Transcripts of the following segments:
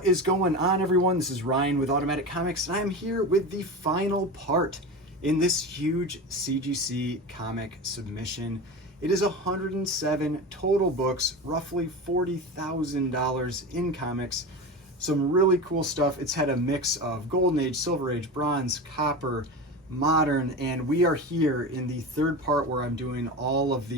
What is going on, everyone? This is Ryan with Automatic Comics, and I'm here with the final part in this huge CGC comic submission. It is 107 total books, roughly $40,000 in comics. Some really cool stuff. It's had a mix of Golden Age, Silver Age, Bronze, Copper, Modern, and we are here in the third part where I'm doing all of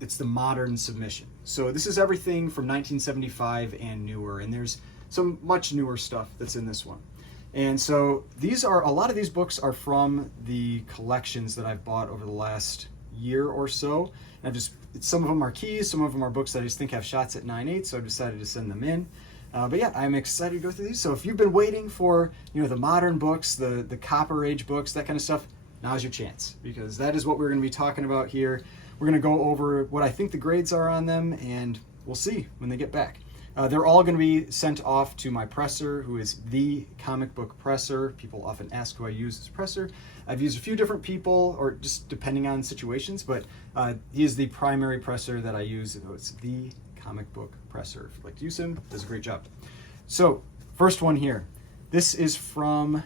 it's the Modern submission. So this is everything from 1975 and newer, and there's some much newer stuff that's in this one. And so a lot of these books are from the collections that I've bought over the last year or so. And some of them are keys, some of them are books that I just think have shots at 9/8, so I've decided to send them in. But yeah, I'm excited to go through these. So if you've been waiting for, the modern books, the Copper Age books, that kind of stuff, now's your chance, because that is what we're going to be talking about here. We're going to go over what I think the grades are on them, and we'll see when they get back. They're all going to be sent off to my presser, who is The Comic Book Presser. People often ask who I use as presser. I've used a few different people, or just depending on situations, but he is the primary presser that I use. It's The Comic Book Presser. If you'd like to use him, does a great job. So, first one here. This is from,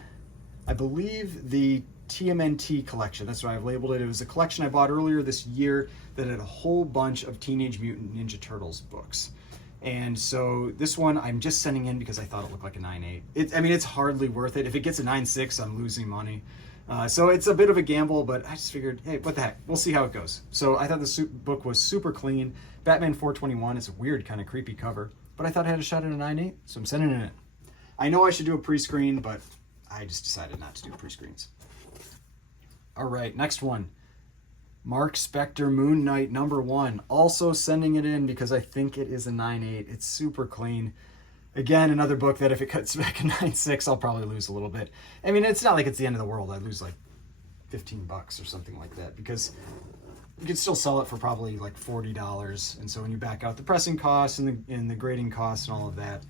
I believe, the TMNT collection. That's what I've labeled it. It was a collection I bought earlier this year that had a whole bunch of Teenage Mutant Ninja Turtles books. And so this one I'm just sending in because I thought it looked like a 9/8. It's hardly worth it. If it gets a 9/6, I'm losing money. So it's a bit of a gamble, but I just figured, hey, what the heck? We'll see how it goes. So I thought the book was super clean. Batman 421, it's a weird kind of creepy cover, but I thought I had a shot at a 9/8, so I'm sending it in. I know I should do a pre-screen, but I just decided not to do pre-screens. All right, next one. Mark Spector Moon Knight #1. Also sending it in because I think it is a 9/8. It's super clean. Again, another book that if it cuts back a 9/6, I'll probably lose a little bit. It's not like it's the end of the world. I'd lose like $15 or something like that, because you could still sell it for probably like $40. And so when you back out the pressing costs and the grading costs and all of that,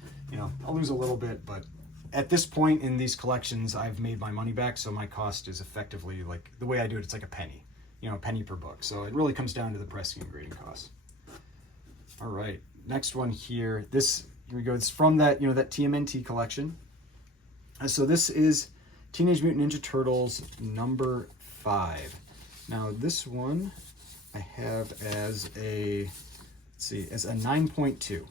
I'll lose a little bit. But at this point in these collections, I've made my money back. So my cost is effectively, like, the way I do it, it's like a penny. A penny per book. So it really comes down to the pressing and grading costs. All right, next one here. Here we go. It's from that, that TMNT collection. So this is Teenage Mutant Ninja Turtles #5. Now this one I have as a 9.2.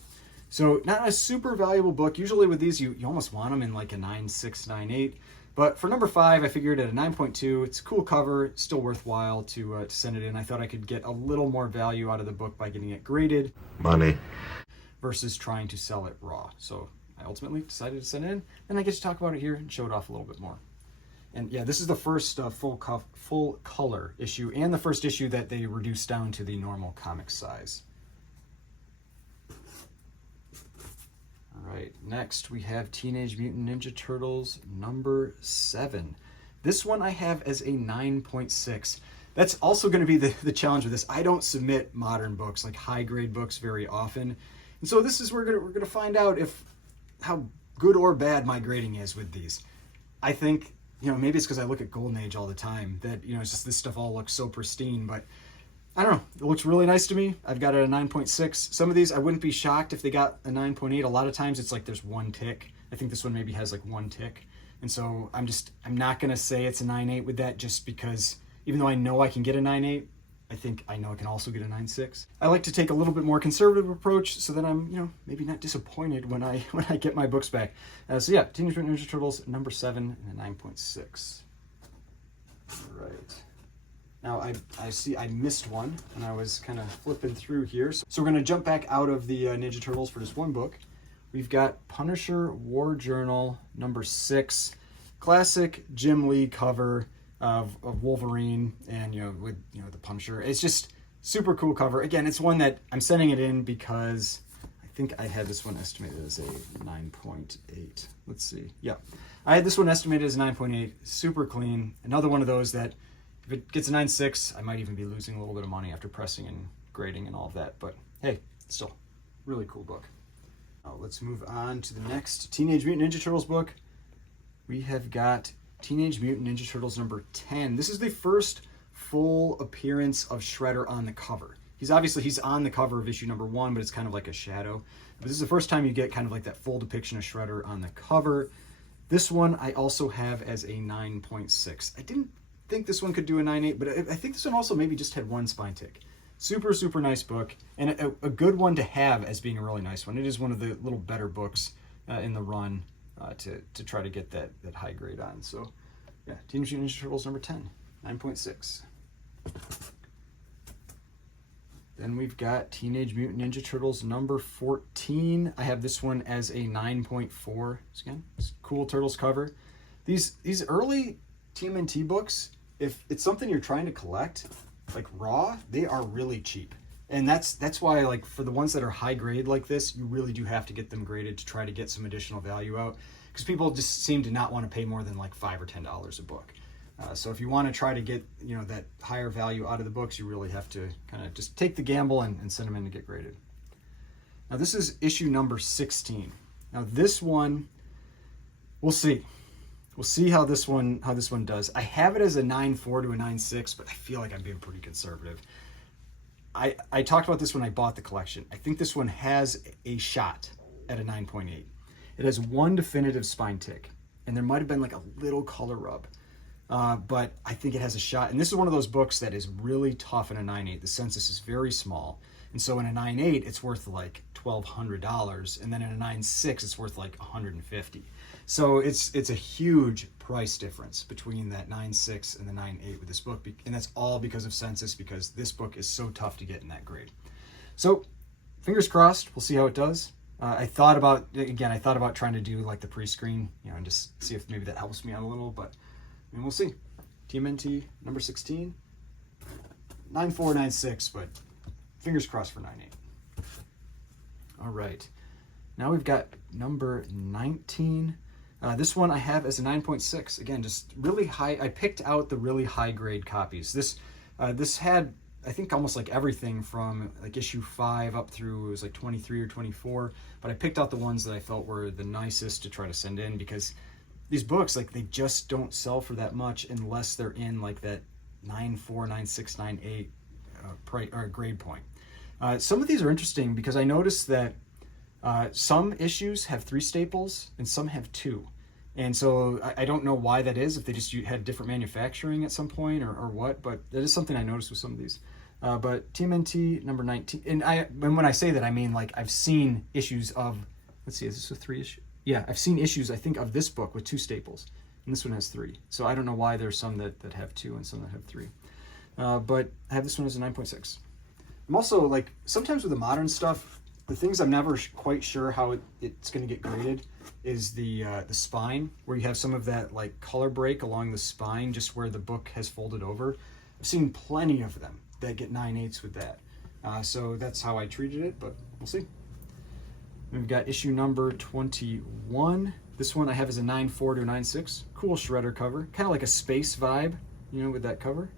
So not a super valuable book. Usually with these, you almost want them in like a 9/6, 9/8. But for #5, I figured at a 9.2, it's a cool cover, still worthwhile to send it in. I thought I could get a little more value out of the book by getting it graded. Money. Versus trying to sell it raw. So I ultimately decided to send it in, and I get to talk about it here and show it off a little bit more. And yeah, this is the first full color issue, and the first issue that they reduced down to the normal comic size. All right, next we have Teenage Mutant Ninja Turtles #7. This one I have as a 9.6. That's also going to be the challenge with this. I don't submit modern books, like high grade books, very often. And so this is where we're gonna find out how good or bad my grading is with these. I think, maybe it's because I look at Golden Age all the time that, it's just this stuff all looks so pristine, but I don't know. It looks really nice to me. I've got it at a 9.6. Some of these, I wouldn't be shocked if they got a 9.8. A lot of times it's like there's one tick. I think this one maybe has like one tick. And so I'm not going to say it's a 9.8 with that, just because even though I know I can get a 9.8, I think I know I can also get a 9.6. I like to take a little bit more conservative approach so that I'm, maybe not disappointed when I get my books back. So yeah, Teenage Mutant Ninja Turtles #7 and a 9.6. All right. Now, I see I missed one, and I was kind of flipping through here. So we're going to jump back out of the Ninja Turtles for just one book. We've got Punisher War Journal #6. Classic Jim Lee cover of Wolverine and, with, the Punisher. It's just super cool cover. Again, it's one that I'm sending it in because I think I had this one estimated as a 9.8. Let's see. Yeah, I had this one estimated as 9.8. Super clean. Another one of those that, if it gets a 9.6, I might even be losing a little bit of money after pressing and grading and all of that. But hey, still, really cool book. Now let's move on to the next Teenage Mutant Ninja Turtles book. We have got Teenage Mutant Ninja Turtles #10. This is the first full appearance of Shredder on the cover. he's on the cover of issue number 1, but it's kind of like a shadow. But this is the first time you get kind of like that full depiction of Shredder on the cover. This one I also have as a 9.6. I didn't think this one could do a 9.8, but I think this one also maybe just had one spine tick. Super, super nice book, and a good one to have as being a really nice one. It is one of the little better books in the run to try to get that high grade on. So yeah, Teenage Mutant Ninja Turtles number 10, 9.6. Then we've got Teenage Mutant Ninja Turtles number 14. I have this one as a 9.4. Again, it's cool Turtles cover. These early TMNT books, if it's something you're trying to collect, like raw, they are really cheap. And that's why, like, for the ones that are high grade like this, you really do have to get them graded to try to get some additional value out, because people just seem to not want to pay more than like $5 or $10 a book. So if you want to try to get, you know, that higher value out of the books, you really have to kind of just take the gamble and send them in to get graded. Now this is issue number 16. Now this one, we'll see. We'll see how this one does. I have it as a 9.4 to a 9.6, but I feel like I'm being pretty conservative. I talked about this when I bought the collection. I think this one has a shot at a 9.8. It has one definitive spine tick, and there might have been like a little color rub. But I think it has a shot. And this is one of those books that is really tough in a 9.8. The census is very small. And so in a 9.8, it's worth like $1,200. And then in a 9.6, it's worth like $150. So it's a huge price difference between that 9.6 and the 9.8 with this book. And that's all because of census, because this book is so tough to get in that grade. So fingers crossed, we'll see how it does. I thought about trying to do like the pre-screen, you know, and just see if maybe that helps me out a little, but and we'll see. TMNT number 16, 9.4, 9.6, but fingers crossed for 9.8. All right, now we've got number 19. This one I have as a 9.6. Again, just really high. I picked out the really high grade copies. This had, I think, almost like everything from like issue 5 up through, it was like 23 or 24. But I picked out the ones that I felt were the nicest to try to send in, because these books, like, they just don't sell for that much unless they're in like that 9.4, 9.6, 9.8 grade point. Some of these are interesting because I noticed that some issues have 3 staples and some have 2. And so I don't know why that is, if they just had different manufacturing at some point or what, but that is something I noticed with some of these. But TMNT number 19, and when I say that, I mean, like, I've seen issues of, let's see, is this a 3 issue? Yeah, I've seen issues, I think, of this book with 2 staples, and this one has 3. So I don't know why there's some that have 2 and some that have 3. But I have this one as a 9.6. I'm also, like, sometimes with the modern stuff, the things I'm never quite sure how it's going to get graded is the spine, where you have some of that, like, color break along the spine, just where the book has folded over. I've seen plenty of them that get 9.8s with that. So that's how I treated it, but we'll see. We've got issue number 21. This one I have as a 9.4 to a 9.6. Cool Shredder cover. Kind of like a space vibe, you know, with that cover.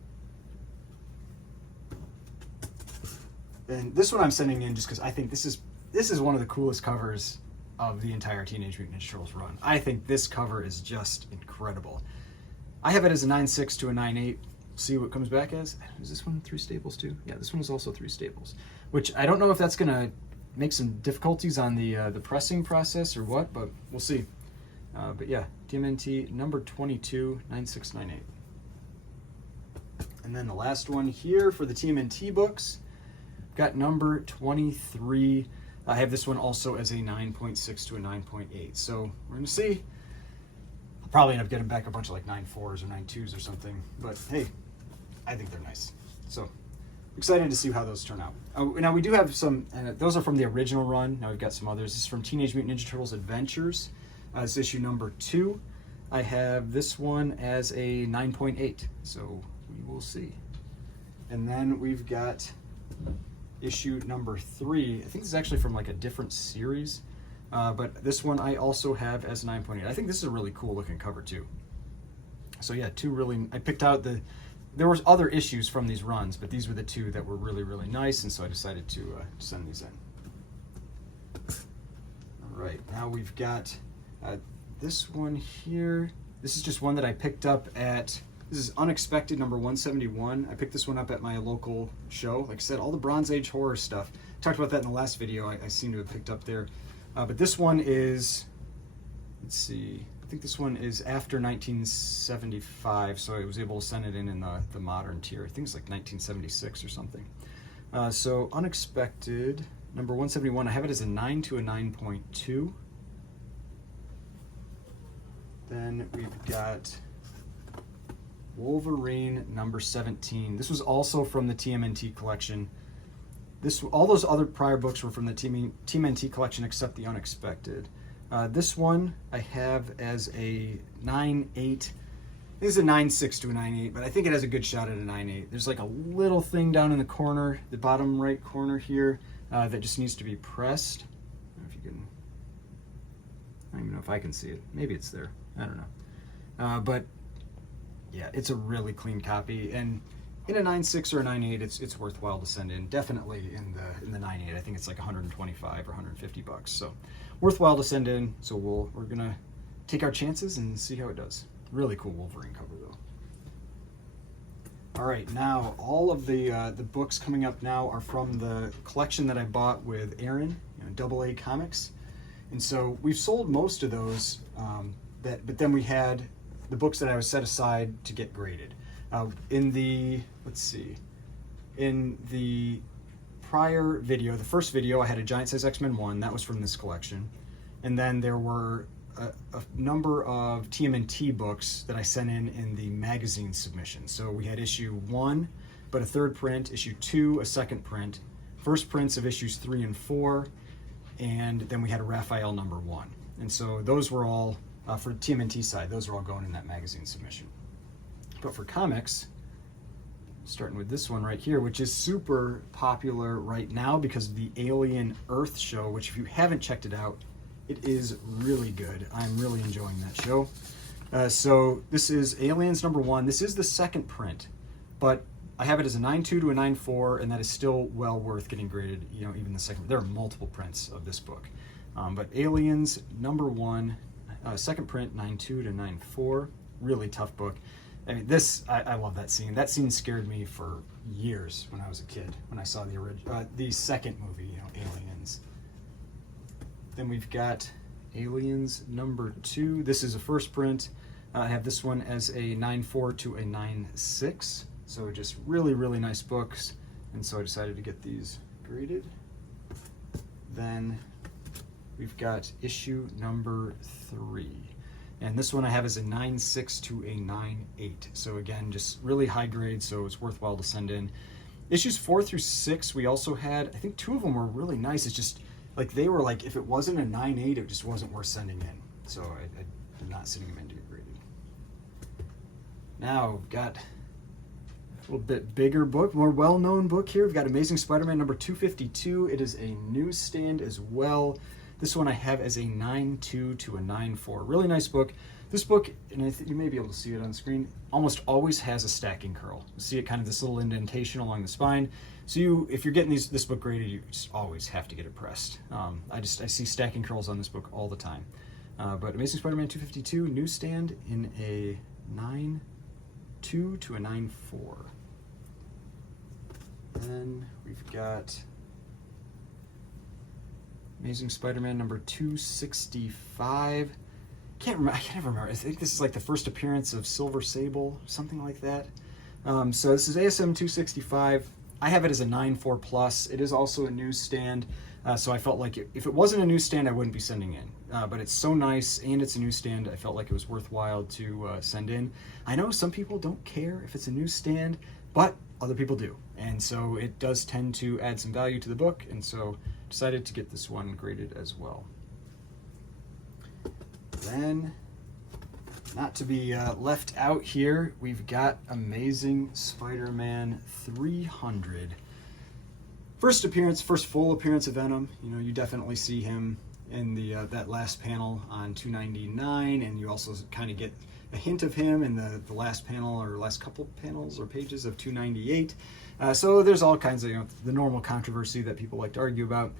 And this one I'm sending in just because I think this is one of the coolest covers of the entire Teenage Mutant Ninja Turtles run. I think this cover is just incredible. I have it as a 9.6 to a 9.8. See what comes back as. Is this one 3 staples too? Yeah, this one is also 3 staples. Which I don't know if that's gonna make some difficulties on the pressing process or what, but we'll see. But yeah, TMNT number 22, 9.6, 9.8. And then the last one here for the TMNT books, got number 23. I have this one also as a 9.6 to a 9.8. So we're gonna see. I'll probably end up getting back a bunch of like 9.4s or 9.2s or something, but hey, I think they're nice. So excited to see how those turn out. Now we do have some, those are from the original run. Now we've got some others. This is from Teenage Mutant Ninja Turtles Adventures. It's issue number 2. I have this one as a 9.8, so we will see. And then we've got issue number 3. I think this is actually from like a different series, but this one I also have as 9.8. I think this is a really cool looking cover too. So yeah, 2 really, I picked out there was other issues from these runs, but these were the 2 that were really, really nice, and so I decided to send these in. All right, now we've got this one here. This is just one that I picked up at This is Unexpected number 171. I picked this one up at my local show. Like I said, all the Bronze Age horror stuff. Talked about that in the last video. I seem to have picked up there. But this one is, let's see, I think this one is after 1975, so I was able to send it in the modern tier. I think it's like 1976 or something. So Unexpected number 171, I have it as a 9 to a 9.2. Then we've got Wolverine number 17. This was also from the TMNT collection. All those other prior books were from the TMNT collection except the Unexpected. This one I have as a 9.8. This is a 9.6 to a 9.8, but I think it has a good shot at a 9.8. There's like a little thing down in the corner, the bottom right corner here, that just needs to be pressed. I don't know if you can, I don't even know if I can see it. Maybe it's there. I don't know. But yeah, it's a really clean copy, and in a 9.6 or a 9.8, it's worthwhile to send in. Definitely in the 9.8, I think it's like 125 or 150 bucks. So worthwhile to send in. So we're gonna take our chances and see how it does. Really cool Wolverine cover though. All right, now all of the books coming up now are from the collection that I bought with Aaron, AA Comics, and so we've sold most of those. But then we had the books that I was set aside to get graded. In the prior video, the first video, I had a Giant Size X-Men 1, that was from this collection. And then there were a number of TMNT books that I sent in the magazine submission. So we had issue 1, but a third print, issue 2, a second print, first prints of issues 3 and 4, and then we had a Raphael number 1. And so those were all, for TMNT side, those are all going in that magazine submission. But for comics, starting with this one right here, which is super popular right now because of the Alien Earth show, which if you haven't checked it out, it is really good. I'm really enjoying that show. So this is Aliens number 1. This is the second print, but I have it as a 9.2 to a 9.4, and that is still well worth getting graded, even the second. There are multiple prints of this book. But Aliens number 1, second print, 9.2 to 9.4. Really tough book. I mean, I love that scene. That scene scared me for years when I was a kid, when I saw the second movie, Aliens. Then we've got Aliens number 2. This is a first print. I have this one as a 9.4 to a 9.6. So just really, really nice books. And so I decided to get these graded. Then we've got issue number 3. And this one I have as a 9.6 to a 9.8. So again, just really high grade, so it's worthwhile to send in. Issues 4 through 6, we also had, I think 2 of them were really nice. It's just, like, they were like, if it wasn't a 9.8, it just wasn't worth sending in. So I'm not sending them in to get graded. Now, we've got a little bit bigger book, more well-known book here. We've got Amazing Spider-Man number 252. It is a newsstand as well. This one I have as a 9.2 to a 9.4. Really nice book. This book, and I think you may be able to see it on screen, almost always has a stacking curl. You see it kind of this little indentation along the spine. So if you're getting this book graded, you just always have to get it pressed. I see stacking curls on this book all the time. But Amazing Spider-Man 252, newsstand in a 9.2 to a 9.4. Then we've got Amazing Spider-Man number 265. I can't never remember. I think this is like the first appearance of Silver Sable, something like that. So this is ASM 265. I have it as a 9.4 plus. It is also a newsstand. So I felt like if it wasn't a newsstand, I wouldn't be sending in. But it's so nice and it's a newsstand, I felt like it was worthwhile to send in. I know some people don't care if it's a newsstand, but other people do. And so it does tend to add some value to the book. And so decided to get this one graded as well. Then, not to be left out here, we've got Amazing Spider-Man 300. First full appearance of Venom. You definitely see him in that last panel on 299, and you also kind of get a hint of him in the last panel or last couple panels or pages of 298. So there's all kinds of the normal controversy that people like to argue about.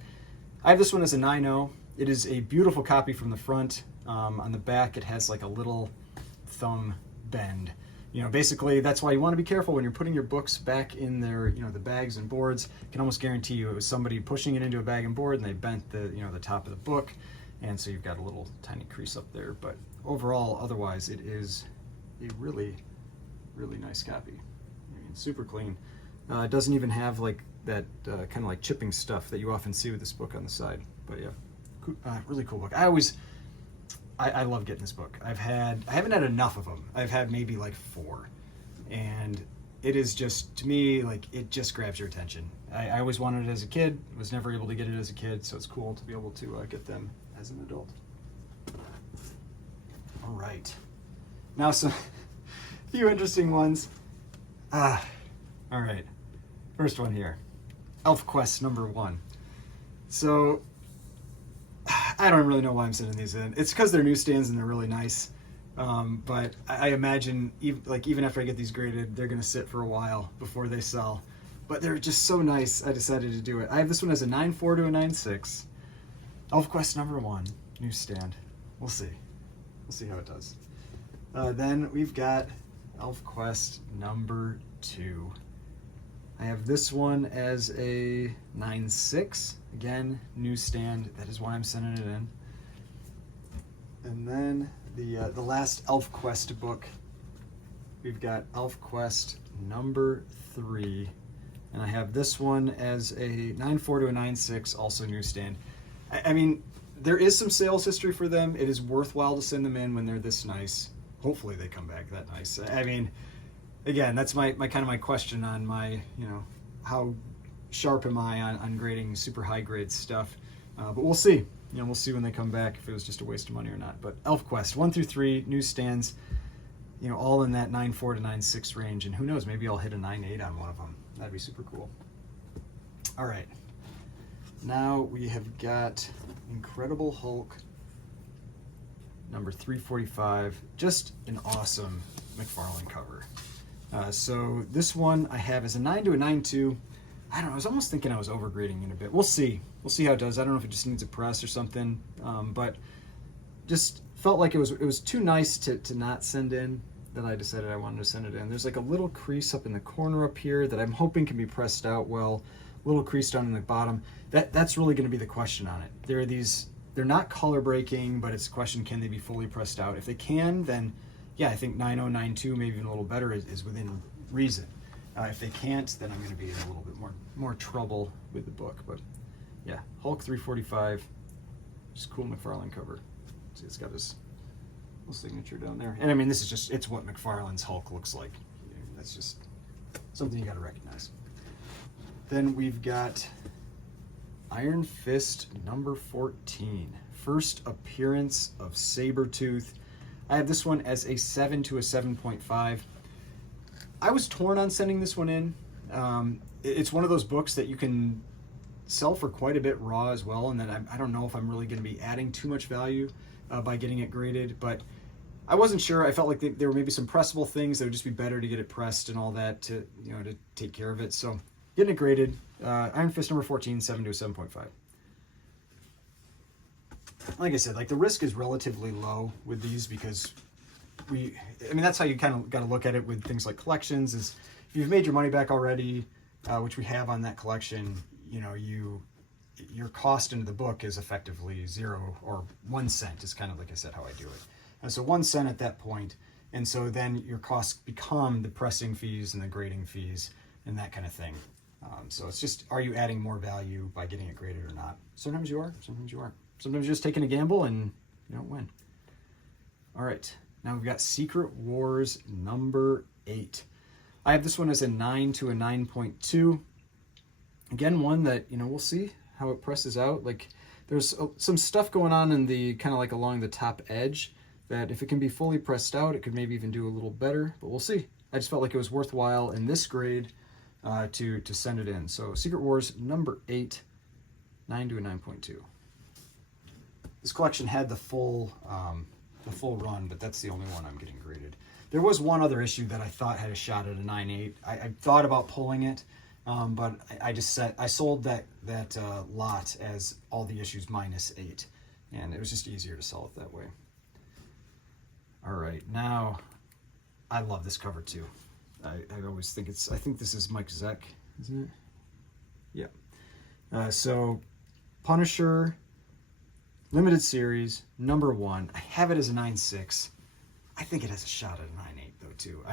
I have this one as a 9.0. It is a beautiful copy from the front. On the back, it has like a little thumb bend. You know, basically that's why you want to be careful when you're putting your books back in their, you know, the bags and boards. I can almost guarantee you it was somebody pushing it into a bag and board and they bent the, you know, the top of the book. And so you've got a little tiny crease up there. But overall, otherwise, it is a really, really nice copy. I mean, super clean. It doesn't even have like that kind of like chipping stuff that you often see with this book on the side. But yeah, really cool book. I love getting this book. I haven't had enough of them. I've had maybe like 4, and it is just, to me, like, it just grabs your attention. I always wanted it as a kid, was never able to get it as a kid, so it's cool to be able to get them as an adult. All right, now some few interesting ones. All right, first one here, ElfQuest #1. So I don't really know why I'm sending these in. It's because they're newsstands and they're really nice. But I imagine even after I get these graded, they're going to sit for a while before they sell. But they're just so nice, I decided to do it. I have this one as a 9.4 to a 9.6. ElfQuest #1, newsstand. We'll see. We'll see how it does. Then we've got ElfQuest #2. I have this one as a 9.6. Again, newsstand. That is why I'm sending it in. And then the last ElfQuest book, we've got ElfQuest #3. And I have this one as a 9.4 to a 9.6, also newsstand. I mean, there is some sales history for them. It is worthwhile to send them in when they're this nice. Hopefully they come back that nice. I mean, again, that's my kind of my question on my, you know, how sharp am I on grading super high grade stuff. But we'll see. You know, we'll see when they come back if it was just a waste of money or not. But ElfQuest 1 through 3 newsstands, you know, all in that 9.4 to 9.6 range. And who knows, maybe I'll hit a 9.8 on one of them. That'd be super cool. All right. Now we have got Incredible Hulk #345. Just an awesome McFarlane cover. So this one I have as a 9 to a 9.2. I don't know, I was almost thinking I was overgrading it a bit. We'll see. We'll see how it does. I don't know if it just needs a press or something, but just felt like it was too nice to not send in, that I decided I wanted to send it in. There's like a little crease up in the corner up here that I'm hoping can be pressed out well. Little crease down in the bottom. That's really going to be the question on it. They're not color breaking, but it's a question, can they be fully pressed out? If they can, then yeah, I think 9.0, 9.2, maybe even a little better is within reason. If they can't, then I'm going to be in a little bit more trouble with the book. But yeah, Hulk 345, just cool McFarlane cover. See, it's got his little signature down there. And I mean, this is just, it's what McFarlane's Hulk looks like. That's just something you got to recognize. Then we've got Iron Fist #14, first appearance of Sabretooth. I have this one as a 7 to a 7.5. I was torn on sending this one in. It's one of those books that you can sell for quite a bit raw as well, and then I don't know if I'm really going to be adding too much value by getting it graded, but I wasn't sure. I felt like there were maybe some pressable things that would just be better to get it pressed and all that to take care of it. So getting it graded, Iron Fist #14, 7 to a 7.5. Like I said, like the risk is relatively low with these because that's how you kind of got to look at it with things like collections. Is if you've made your money back already, which we have on that collection, your cost into the book is effectively 0 or 1 cent is kind of, like I said, how I do it. And so 1 cent at that point, and so then your costs become the pressing fees and the grading fees and that kind of thing. So it's just, are you adding more value by getting it graded or not? Sometimes you are, sometimes you aren't. Sometimes you're just taking a gamble and you don't win. All right, now we've got Secret Wars #8. I have this one as a 9 to a 9.2. Again, one that, we'll see how it presses out. Like there's some stuff going on in the kind of like along the top edge that if it can be fully pressed out, it could maybe even do a little better, but we'll see. I just felt like it was worthwhile in this grade to send it in. So Secret Wars #8, 9 to a 9.2. This collection had the full run, but that's the only one I'm getting graded. There was one other issue that I thought had a shot at a 9.8. I thought about pulling it, but I sold that lot as all the issues -8, and it was just easier to sell it that way. All right, now I love this cover too. I always think I think this is Mike Zeck, isn't it? Yeah. So Punisher, limited series, #1. I have it as a 9.6. I think it has a shot at a 9.8 though too.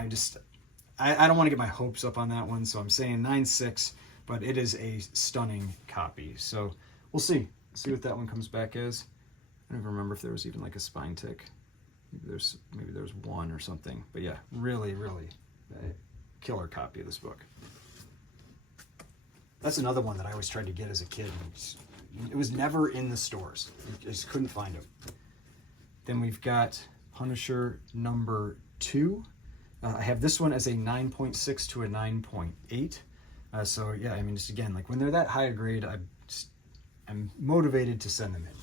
I don't want to get my hopes up on that one, so I'm saying 9.6, but it is a stunning copy. So we'll see what that one comes back as. I don't even remember if there was even like a spine tick. Maybe there's one or something. But yeah, really, really a killer copy of this book. That's another one that I always tried to get as a kid. And it was never in the stores. I just couldn't find them. Then we've got Punisher #2. I have this one as a 9.6 to a 9.8. So yeah, I mean, just again, like when they're that high a grade, I'm motivated to send them in.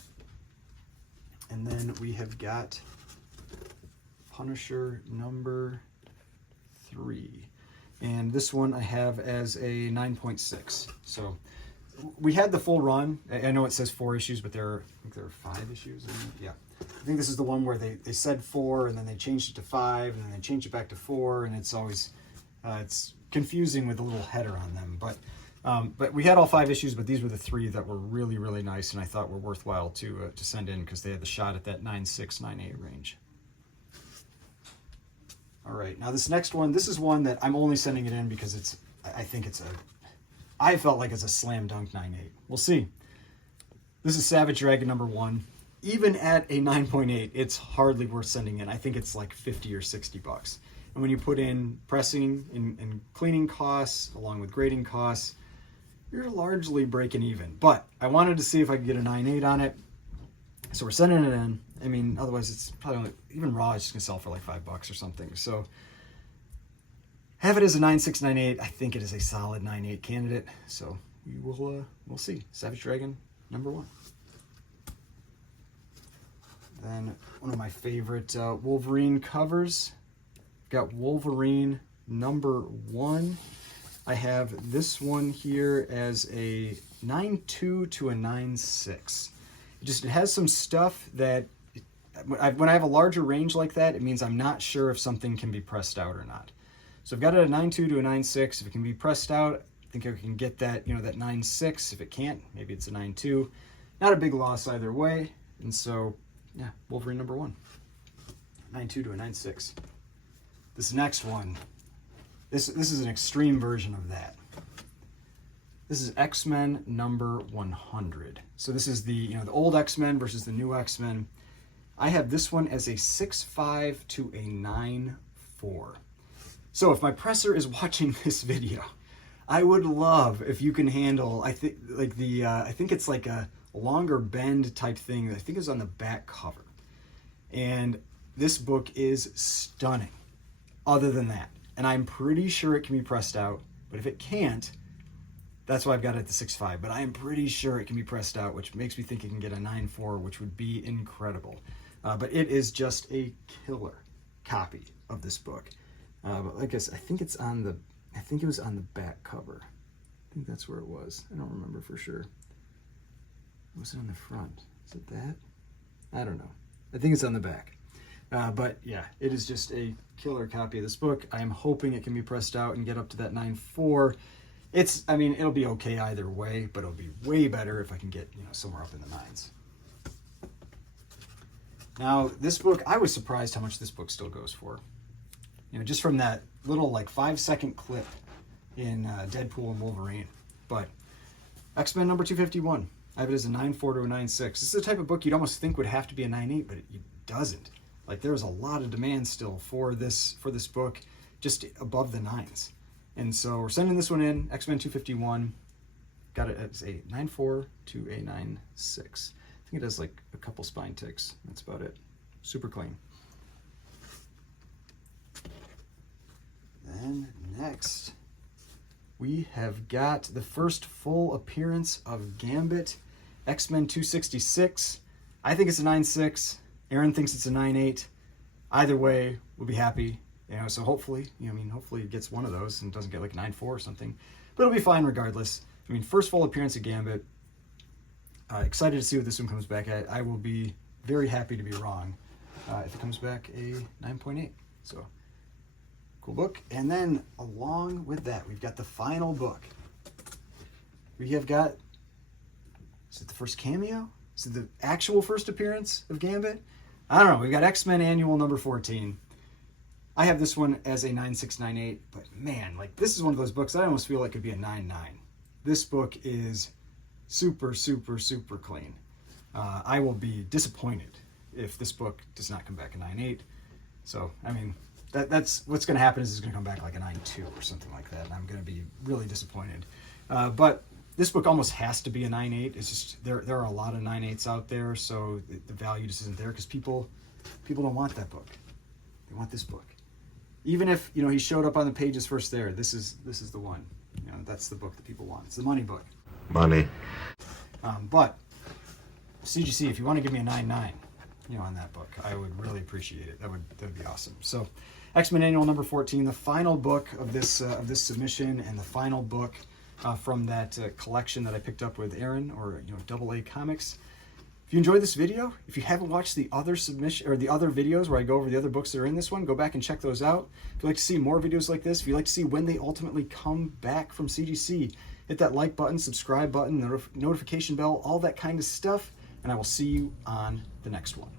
And then we have got Punisher #3. And this one I have as a 9.6. So we had the full run. I know it says 4 issues, but I think there are 5 issues. Yeah. I think this is the one where they said 4 and then they changed it to 5 and then they changed it back to 4, and it's always it's confusing with a little header on them. But we had all 5 issues, but these were the 3 that were really, really nice and I thought were worthwhile to send in because they had the shot at that 9.6, 9.8 range. All right, now this next one, this is one that I'm only sending it in because I felt like it's a slam dunk 9.8. We'll see. This is Savage Dragon #1. Even at a 9.8, it's hardly worth sending in. I think it's like 50 or 60 bucks. And when you put in pressing and cleaning costs along with grading costs, you're largely breaking even. But I wanted to see if I could get a 9.8 on it. So we're sending it in. I mean, otherwise it's probably only, even raw, it's just gonna sell for like $5 or something. So have it as a 9.6, 9.8. I think it is a solid 9.8 candidate. So we'll see. Savage Dragon #1. Then one of my favorite Wolverine covers. Got Wolverine #1. I have this one here as a 9.2 to a 9.6. It has some stuff that when I have a larger range like that, it means I'm not sure if something can be pressed out or not. So I've got it at a 9.2 to a 9.6. If it can be pressed out, I think I can get that, that 9.6. If it can't, maybe it's a 9.2. Not a big loss either way. And so, yeah, Wolverine #1. 9.2 to a 9.6. This next one, this is an extreme version of that. This is X-Men #100. So this is the old X-Men versus the new X-Men. I have this one as a 6.5 to a 9.4. So if my presser is watching this video, I would love if you can handle, I think it's like a longer bend type thing that I think is on the back cover. And this book is stunning other than that. And I'm pretty sure it can be pressed out, but if it can't, that's why I've got it at the 6.5, but I am pretty sure it can be pressed out, which makes me think it can get a 9.4, which would be incredible. But it is just a killer copy of this book. But like I said, I think it was on the back cover. I think that's where it was. I don't remember for sure. Or was it on the front? Is it that? I don't know. I think it's on the back. But yeah, it is just a killer copy of this book. I am hoping it can be pressed out and get up to that 9.4. It'll be okay either way, but it'll be way better if I can get, somewhere up in the 9s. Now, this book, I was surprised how much this book still goes for. Just from that little 5-second clip in Deadpool and Wolverine. But X-Men #251. I have it as a 9.4 to a 9.6. This is the type of book you'd almost think would have to be a 9.8, but it doesn't. There's a lot of demand still for this book, just above the 9s. And so we're sending this one in, X-Men 251. Got it as a 9.4 to a 9.6. I think it has a couple spine ticks. That's about it. Super clean. Then next, we have got the first full appearance of Gambit, X-Men 266. I think it's a 9.6. Aaron thinks it's a 9.8. Either way, we'll be happy. So hopefully, hopefully it gets one of those and doesn't get 9.4 or something. But it'll be fine regardless. First full appearance of Gambit. Excited to see what this one comes back at. I will be very happy to be wrong if it comes back a 9.8. So Cool book. And then along with that, we've got the final book. We have got, is it the first cameo? Is it the actual first appearance of Gambit? I don't know. We've got X-Men Annual number 14. I have this one as a 9698, but man, like this is one of those books I almost feel like could be a 99. This book is super, super, super clean. I will be disappointed if this book does not come back a 9.8. So, I mean, that's what's going to happen is it's going to come back like a 9.2 or something like that, and I'm going to be really disappointed. But this book almost has to be a 9.8. It's just there are a lot of 9.8s out there, so the value just isn't there because people don't want that book. They want this book. Even if, you know, he showed up on the pages first there, this is the one. You know, that's the book that people want. It's the money book. Money. But CGC, if you want to give me a 9.9, you know, on that book, I would really appreciate it. That would be awesome. So, X-Men Annual number 14, the final book of this submission, and the final book from that collection that I picked up with Aaron, or AA Comics. If you enjoyed this video, if you haven't watched the other submission or the other videos where I go over the other books that are in this one, go back and check those out. If you'd like to see more videos like this, if you'd like to see when they ultimately come back from CGC, hit that like button, subscribe button, the notification bell, all that kind of stuff, and I will see you on the next one.